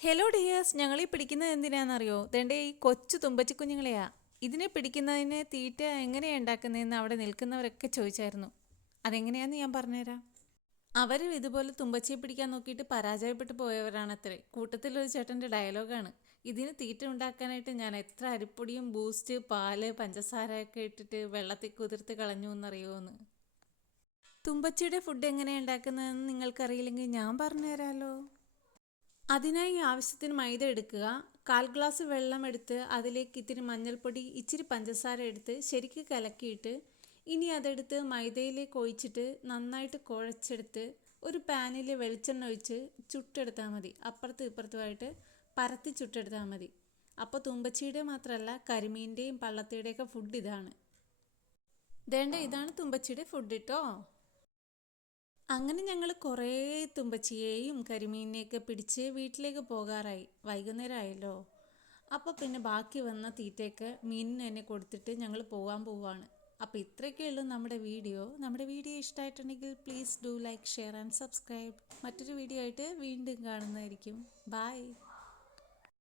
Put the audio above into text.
Hello dears ഞങ്ങൾ ഈ പിടിക്കുന്നത് എന്തിനാണെന്നറിയോ തേണ്ട ഈ കൊച്ചു തുമ്പച്ചി കുഞ്ഞുങ്ങളെയാ ഇതിനെ പിടിക്കുന്നതിന് തീറ്റ എങ്ങനെയാണ് ഉണ്ടാക്കുന്നതെന്ന് അവിടെ നിൽക്കുന്നവരൊക്കെ ചോദിച്ചായിരുന്നു. അതെങ്ങനെയാന്ന് ഞാൻ പറഞ്ഞുതരാം. അവർ ഇതുപോലെ തുമ്പച്ചിയെ പിടിക്കാൻ നോക്കിയിട്ട് പരാജയപ്പെട്ടു പോയവരാണത്രേ. കൂട്ടത്തിലൊരു ചേട്ടന്റെ ഡയലോഗാണ്. ഇതിന് തീറ്റ ഉണ്ടാക്കാനായിട്ട് ഞാൻ എത്ര അരിപ്പൊടിയും ബൂസ്റ്റ് പാൽ പഞ്ചസാര ഒക്കെ ഇട്ടിട്ട് വെള്ളത്തിൽ കുതിർത്ത് കളഞ്ഞു എന്നറിയുമെന്ന് തുമ്പച്ചിയുടെ ഫുഡ് എങ്ങനെയാണ് ഉണ്ടാക്കുന്നതെന്ന് നിങ്ങൾക്കറിയില്ലെങ്കിൽ ഞാൻ പറഞ്ഞുതരാമല്ലോ അതിനായി ആവശ്യത്തിന് മൈദ എടുക്കുക. കാൽ ഗ്ലാസ് വെള്ളം എടുത്ത് അതിലേക്ക് ഇത്തിരി മഞ്ഞൾപ്പൊടി ഇച്ചിരി പഞ്ചസാര എടുത്ത് ശരിക്ക് കലക്കിയിട്ട് ഇനി അതെടുത്ത് മൈദയിലേക്ക് ഒഴിച്ചിട്ട് നന്നായിട്ട് കുഴച്ചെടുത്ത് ഒരു പാനിൽ വെളിച്ചെണ്ണ ഒഴിച്ച് ചുട്ടെടുത്താൽ മതി. അപ്പുറത്തും ഇപ്പുറത്തുമായിട്ട് പരത്തി ചുട്ടെടുത്താൽ മതി. അപ്പോൾ തുമ്പച്ചിയുടെ മാത്രമല്ല കരിമീന്റെയും പള്ളത്തിയുടെയൊക്കെ ഫുഡ് ഇതാണ്. വേണ്ട ഇതാണ് തുമ്പച്ചിയുടെ ഫുഡ് കേട്ടോ അങ്ങനെ ഞങ്ങൾ കുറേ തുമ്പച്ചിയെയും കരിമീനിനെയൊക്കെ പിടിച്ച് വീട്ടിലേക്ക് പോകാറായി. വൈകുന്നേരമായല്ലോ അപ്പോൾ പിന്നെ ബാക്കി വന്ന തീറ്റയൊക്കെ മീനിന് തന്നെ കൊടുത്തിട്ട് ഞങ്ങൾ പോകാൻ പോവാണ്. അപ്പോൾ ഇത്രയൊക്കെ ഉള്ളൂ നമ്മുടെ വീഡിയോ. നമ്മുടെ വീഡിയോ ഇഷ്ടമായിട്ടുണ്ടെങ്കിൽ please do like share and subscribe. മറ്റൊരു വീഡിയോ ആയിട്ട് വീണ്ടും കാണുന്നതായിരിക്കും. ബായ്